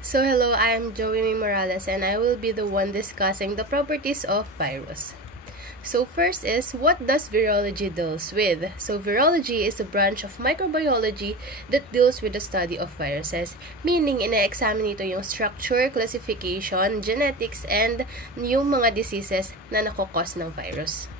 So hello, I am Joey Morales and I will be the one discussing the properties of virus. So first is, what does virology deals with? So virology is a branch of microbiology that deals with the study of viruses, meaning ina-examine ito yung structure, classification, genetics, and yung mga diseases na nakokos ng virus.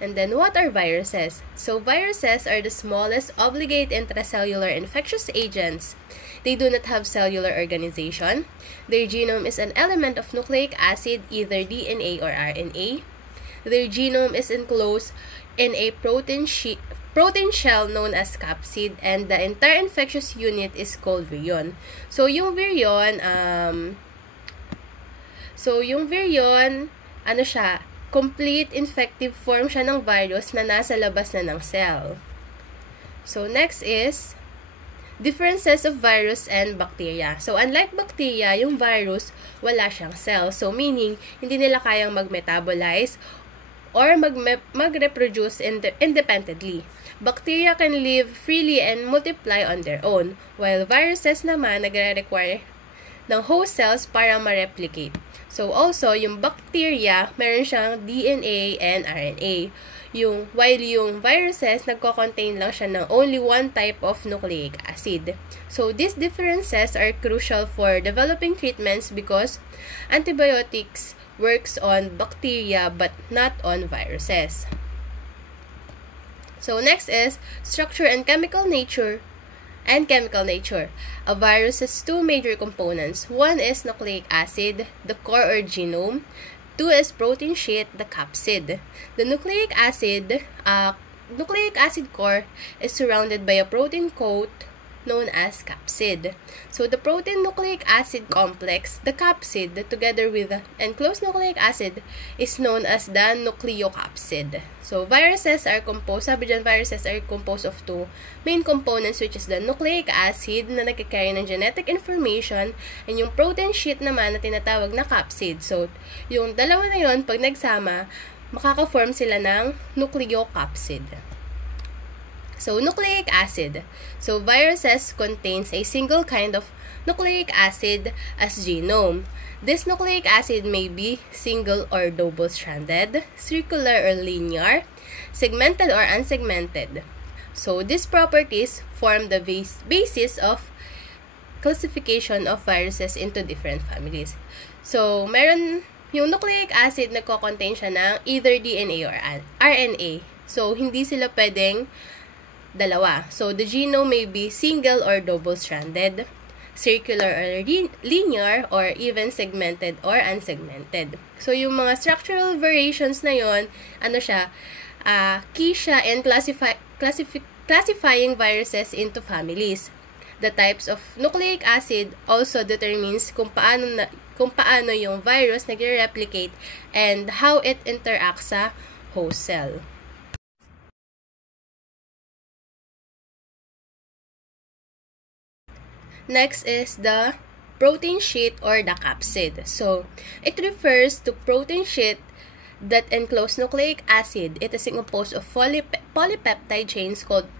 And then, what are viruses? So, viruses are the smallest obligate intracellular infectious agents. They do not have cellular organization. Their genome is an element of nucleic acid, either DNA or RNA. Their genome is enclosed in a protein shell known as capsid, and the entire infectious unit is called virion. So, yung virion, ano siya? Complete infective form siya ng virus na nasa labas na ng cell. So, next is differences of virus and bacteria. So, unlike bacteria, yung virus, wala siyang cell. So, meaning, hindi nila kayang mag-metabolize or mag-reproduce independently. Bacteria can live freely and multiply on their own, while viruses naman nagre-require ng host cells para ma-replicate. So, also, yung bacteria, meron siyang DNA and RNA. While yung viruses, nagko-contain lang siya ng only one type of nucleic acid. So, these differences are crucial for developing treatments because antibiotics works on bacteria but not on viruses. So, next is structure and chemical nature. A virus has two major components. One is nucleic acid, the core or genome. Two is protein sheet, the capsid. The nucleic acid core is surrounded by a protein coat known as capsid. So the protein nucleic acid complex, the capsid, together with the enclosed nucleic acid, is known as the nucleocapsid. So viruses are composed of two main components, which is the nucleic acid na nagkakarry ng genetic information and yung protein sheet naman na tinatawag na capsid. So yung dalawa na yun, pag nagsama, makaka-form sila ng nucleocapsid. So, nucleic acid. So, viruses contains a single kind of nucleic acid as genome. This nucleic acid may be single or double-stranded, circular or linear, segmented or unsegmented. So, these properties form the basis of classification of viruses into different families. So, meron yung nucleic acid nagko-contain siya ng either DNA or RNA. So, hindi sila pwedeng dalawa. So, the genome may be single or double-stranded, circular or linear, or even segmented or unsegmented. So, yung mga structural variations na yon, key siya in classifying viruses into families. The types of nucleic acid also determines kung paano yung virus nagre-replicate and how it interacts sa host cell. Next is the protein sheet or the capsid. So, it refers to protein sheet that enclose nucleic acid. It is composed of polypeptide chains called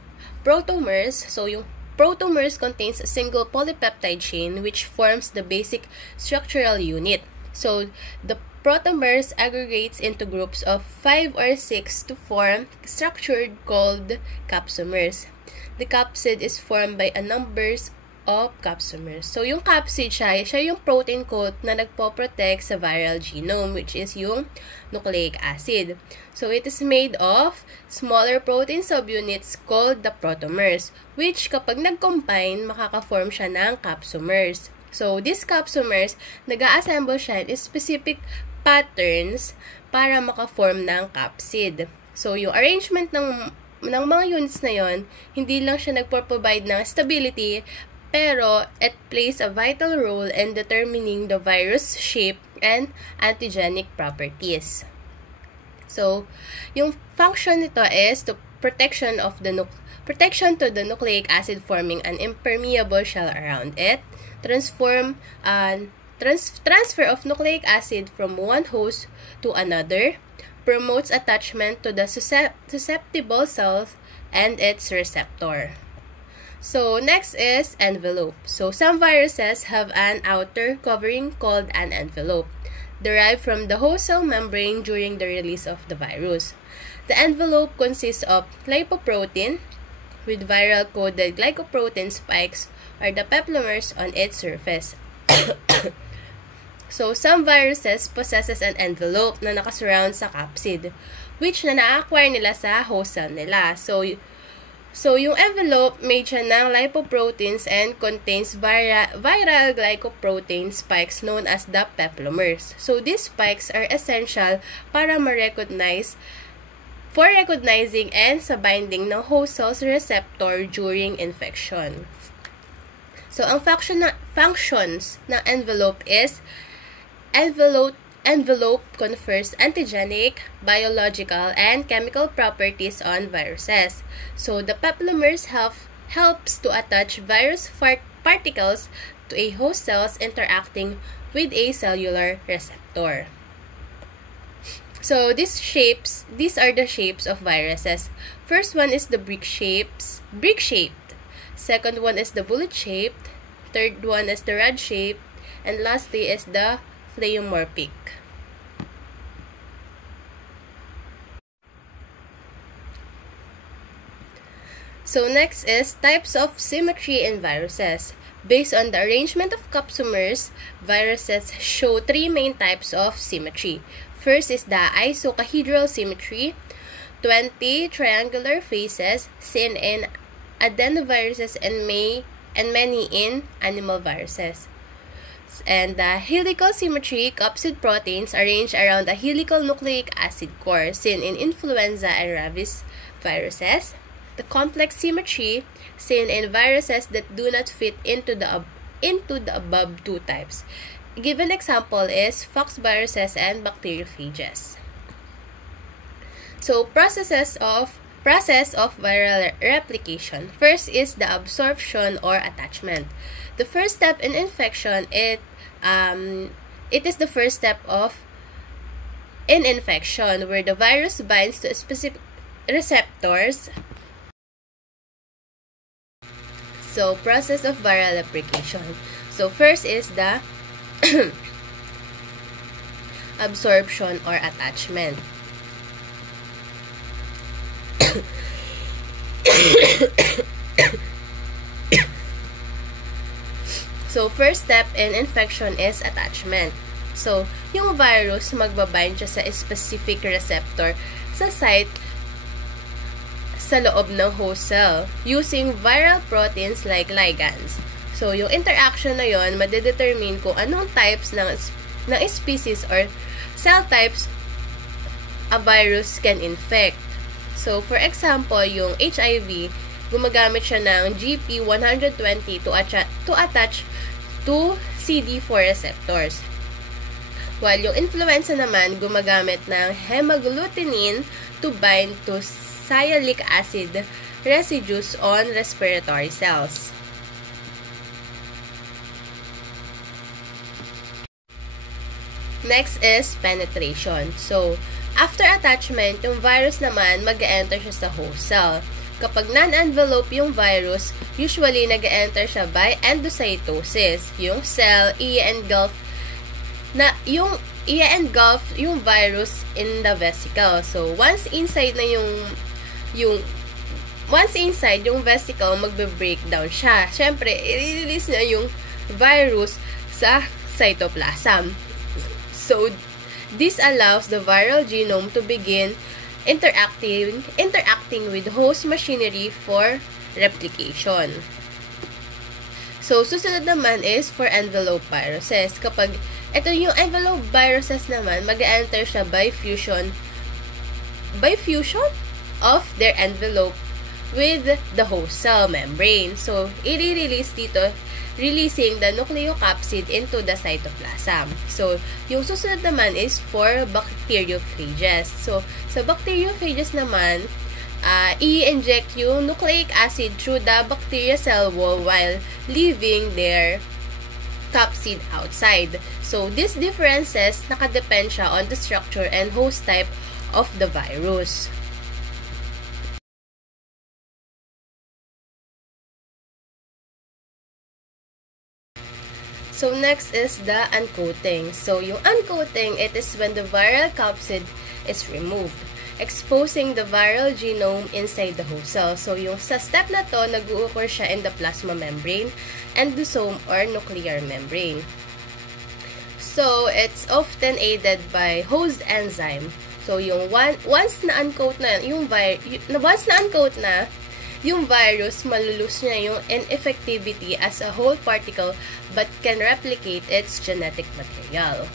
protomers. So, yung protomers contains a single polypeptide chain which forms the basic structural unit. So, the protomers aggregates into groups of 5 or 6 to form structure called capsomers. The capsid is formed by a numbers of capsomers. So, yung capsid siya yung protein coat na nagpo-protect sa viral genome, which is yung nucleic acid. So, it is made of smaller protein subunits called the protomers, which kapag nag-combine, makaka-form siya ng capsomers. So, these capsomers, nag-a-assemble siya in specific patterns para maka-form ng capsid. So, yung arrangement ng mga units na yon, hindi lang siya nagpo-provide ng stability, pero it plays a vital role in determining the virus shape and antigenic properties. So, yung function nito is to protection to the nucleic acid forming an impermeable shell around it, transfer of nucleic acid from one host to another, promotes attachment to the susceptible cells and its receptor. So, next is envelope. So, some viruses have an outer covering called an envelope, derived from the host cell membrane during the release of the virus. The envelope consists of lipoprotein with viral-coded glycoprotein spikes or the peplomeres on its surface. So, some viruses possesses an envelope na nakasurround sa capsid, which na na-acquire nila sa host cell nila. So, yung envelope made siya ng lipoproteins and contains viral glycoprotein spikes known as the peplomers. So, these spikes are essential para for recognizing and sa binding ng host cell's receptor during infection. So, ang functions ng envelope is Envelope confers antigenic, biological, and chemical properties on viruses. So, the peplomers helps to attach virus particles to a host cells interacting with a cellular receptor. So, these are the shapes of viruses. First one is the brick-shaped. Second one is the bullet-shaped. Third one is the rod-shaped. And lastly is the pleomorphic. So next is types of symmetry in viruses. Based on the arrangement of capsomers, viruses show three main types of symmetry. First is the icosahedral symmetry, 20 triangular faces seen in adenoviruses and many in animal viruses. And the helical symmetry, capsid proteins arranged around a helical nucleic acid core seen in influenza and rabies viruses. The complex symmetry seen in viruses that do not fit into the above two types. A given example is fox viruses and bacteriophages. So, process of viral replication. First is the absorption or attachment. The first step in infection, it is the first step in infection where the virus binds to specific receptors. So, process of viral replication. So, first is the absorption or attachment. So, first step in infection is attachment. So, yung virus magbabind siya sa specific receptor sa site sa loob ng host cell using viral proteins like ligands. So, yung interaction na yon madedetermine kung anong types ng species or cell types a virus can infect. So, for example, yung HIV, gumagamit siya ng GP120 to attach to CD4 receptors. While yung influenza naman, gumagamit ng hemagglutinin to bind to sialic acid residues on respiratory cells. Next is penetration. So, after attachment, yung virus naman mag-enter siya sa host cell. Kapag non-envelope yung virus, usually nag-enter siya by endocytosis. Yung cell i-engulf yung virus in the vesicle. So, once inside yung vesicle, magbe-breakdown siya. Siyempre, i-release na yung virus sa cytoplasm. So, this allows the viral genome to begin interacting with host machinery for replication. So, susunod naman is for envelope viruses. Kapag ito yung envelope viruses naman, mag-enter siya by fusion of their envelope with the host cell membrane. So, i-release dito, releasing the nucleocapsid into the cytoplasm. So, yung susunod naman is for bacteriophages. So, sa bacteriophages naman, i-inject yung nucleic acid through the bacteria cell wall while leaving their capsid outside. So, these differences nakadepend siya on the structure and host type of the virus. So, next is the uncoating. So, yung uncoating, it is when the viral capsid is removed, exposing the viral genome inside the host cell. So, yung sa step na to, nag-occur siya in the plasma membrane, endosome, or nuclear membrane. So, it's often aided by host enzyme. So, yung once na-uncoat na yung virus, malulose niya yung ineffectivity as a whole particle but can replicate its genetic material.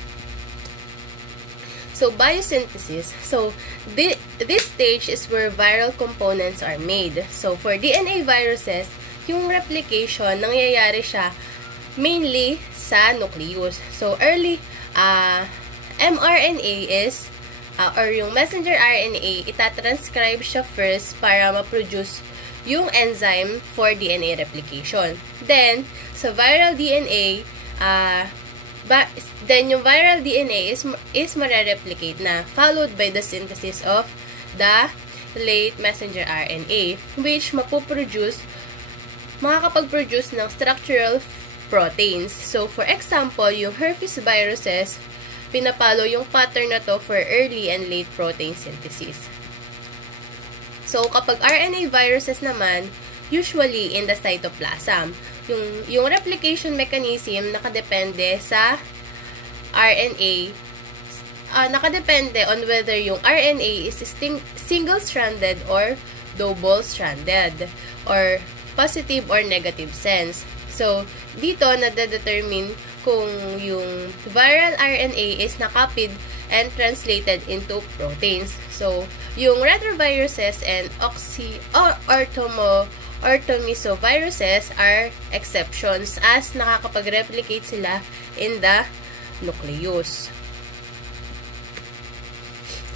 So, biosynthesis. So, this stage is where viral components are made. So, for DNA viruses, yung replication, nangyayari siya mainly sa nucleus. So, early mRNA is, or yung messenger RNA, itatranscribe siya first para ma-produce yung enzyme for DNA replication. Then, sa viral DNA, then yung viral DNA is marereplicate na, followed by the synthesis of the late messenger RNA, which makakapag-produce ng structural proteins. So, for example, yung herpes viruses, pinapalo yung pattern na to for early and late protein synthesis. So, kapag RNA viruses naman, usually in the cytoplasm. Yung replication mechanism nakadepende sa RNA. Nakadepende on whether yung RNA is single-stranded or double-stranded, or positive or negative sense. So, dito nade-determine kung yung viral RNA is na-copied and translated into proteins. So, yung retroviruses and orthomysoviruses are exceptions as nakakapag-replicate sila in the nucleus.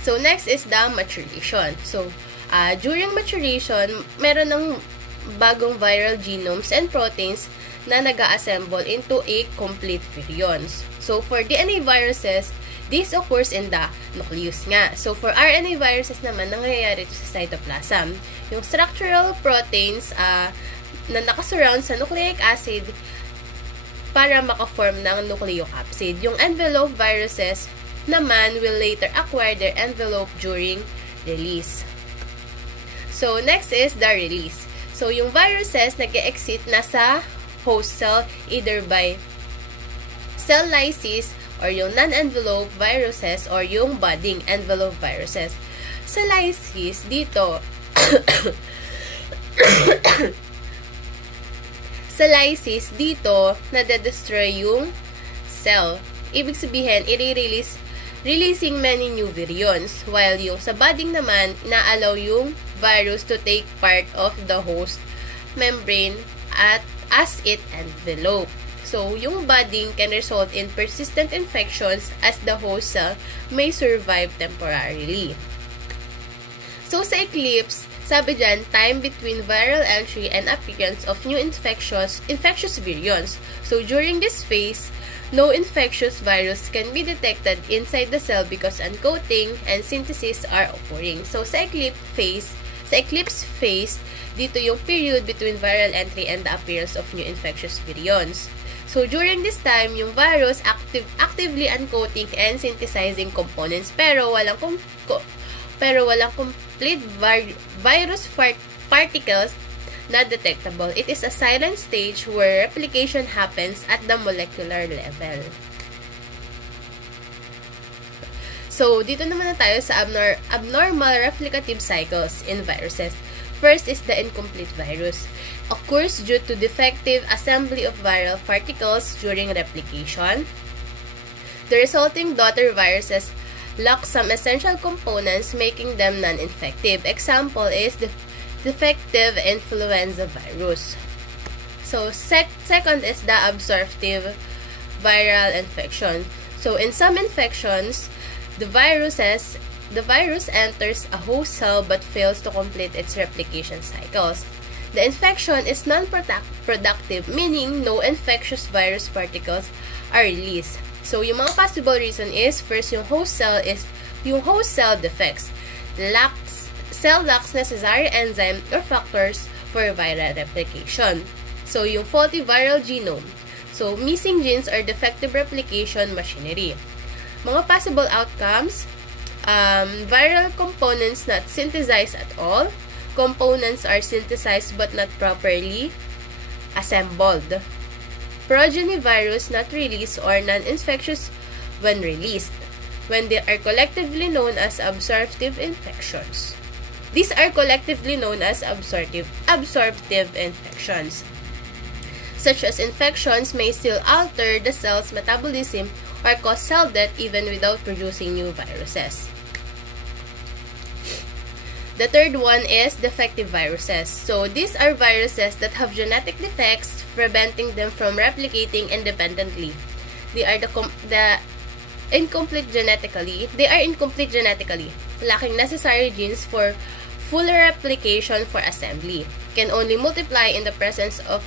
So, next is the maturation. So, during maturation, meron ng bagong viral genomes and proteins na nag-assemble into a complete virions. So, for DNA viruses, this occurs in the nucleus nga. So, for RNA viruses naman, nangyayari ito sa cytoplasm. Yung structural proteins na nakasurround sa nucleic acid para makaform ng nucleocapsid. Yung envelope viruses naman will later acquire their envelope during release. So, next is the release. So, yung viruses nag-exit na sa host cell either by cell lysis or yung non-envelope viruses or yung budding envelope viruses. Sa lysis, dito, sa lysis, dito, nade-destroy yung cell. Ibig sabihin, releasing many new virions. While yung sa budding naman, ina-allow yung virus to take part of the host membrane as it envelope. So, yung budding can result in persistent infections as the host cell may survive temporarily. So, sa eclipse, sabi dyan, time between viral entry and appearance of new infectious virions. So, during this phase, no infectious virus can be detected inside the cell because uncoating and synthesis are occurring. So, sa eclipse phase, dito yung period between viral entry and the appearance of new infectious virions. So, during this time, yung virus actively uncoating and synthesizing components pero walang complete virus particles na detectable. It is a silent stage where replication happens at the molecular level. So, dito naman na tayo sa abnormal replicative cycles in viruses. First is the incomplete virus. Occurs due to defective assembly of viral particles during replication. The resulting daughter viruses lack some essential components, making them non-infective. Example is the defective influenza virus. So, second is the absorptive viral infection. So, in some infections, the virus enters a host cell but fails to complete its replication cycles. The infection is non-productive, meaning no infectious virus particles are released. So, yung mga possible reason is, first, yung host cell defects. Cell lacks necessary enzyme or factors for viral replication. So, yung faulty viral genome. So, missing genes or defective replication machinery. Mga possible outcomes, viral components not synthesized at all. Components are synthesized but not properly assembled. Progeny virus not released or non-infectious when released, when they are collectively known as absorptive infections. These are collectively known as absorptive infections. Such as infections may still alter the cell's metabolism or cause cell death even without producing new viruses. The third one is defective viruses. So these are viruses that have genetic defects preventing them from replicating independently. They are incomplete genetically, lacking necessary genes for full replication for assembly. Can only multiply in the presence of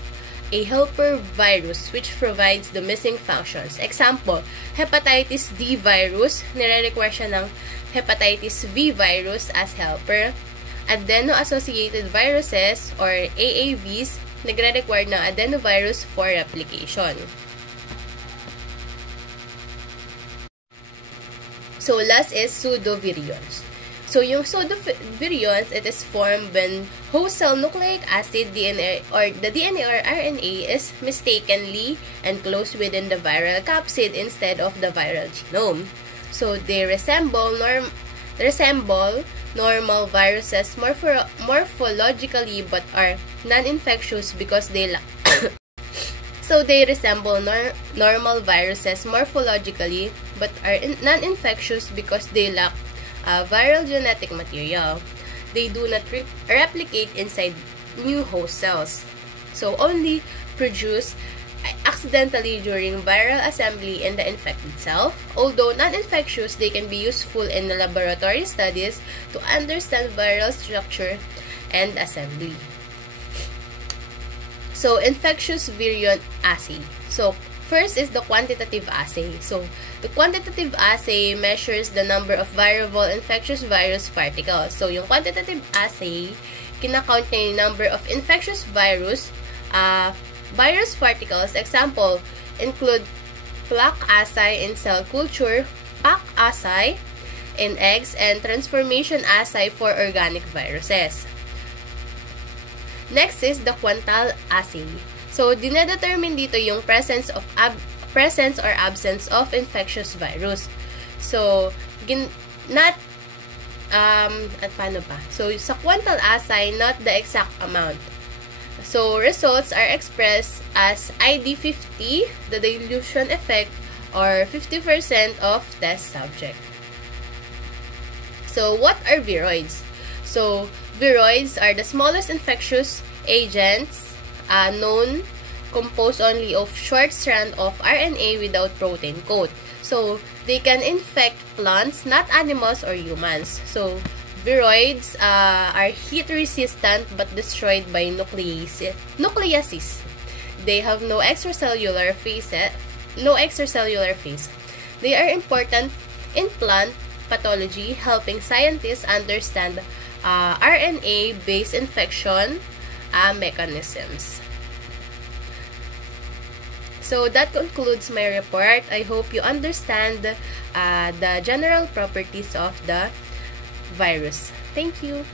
a helper virus which provides the missing functions. Example, hepatitis D virus, nire-require siya ng hepatitis V virus as helper. Adeno-associated viruses or AAVs, nagre-require ng adenovirus for replication. So, last is pseudovirions. So, yung pseudovirions, it is formed when host cell nucleic acid, DNA, or the DNA or RNA is mistakenly enclosed within the viral capsid instead of the viral genome. So, they resemble normal viruses morphologically but are non-infectious because they lack So, they resemble normal viruses morphologically but are non-infectious because they lack viral genetic material. They do not replicate inside new host cells. So, only produce accidentally during viral assembly in the infected cell. Although non-infectious, they can be useful in the laboratory studies to understand viral structure and assembly. So, infectious virion assay. So, first is the quantitative assay. So, the quantitative assay measures the number of viral infectious virus particles. So, yung quantitative assay, kinakount niya yung number of infectious virus particles. Example, include plaque assay in cell culture, PAC assay in eggs, and transformation assay for organic viruses. Next is the quantal assay. So, dinedetermine dito yung presence or absence of infectious virus. So, So, sa quantal assay, not the exact amount. So, results are expressed as ID50, the dilution effect, or 50% of test subject. So, what are viroids? So, viroids are the smallest infectious agents known, composed only of short strand of RNA without protein coat. So, they can infect plants, not animals or humans. So, viroids are heat-resistant but destroyed by nucleases. They have no extracellular phase. They are important in plant pathology, helping scientists understand RNA-based infection mechanisms. So, that concludes my report. I hope you understand the general properties of the virus. Thank you.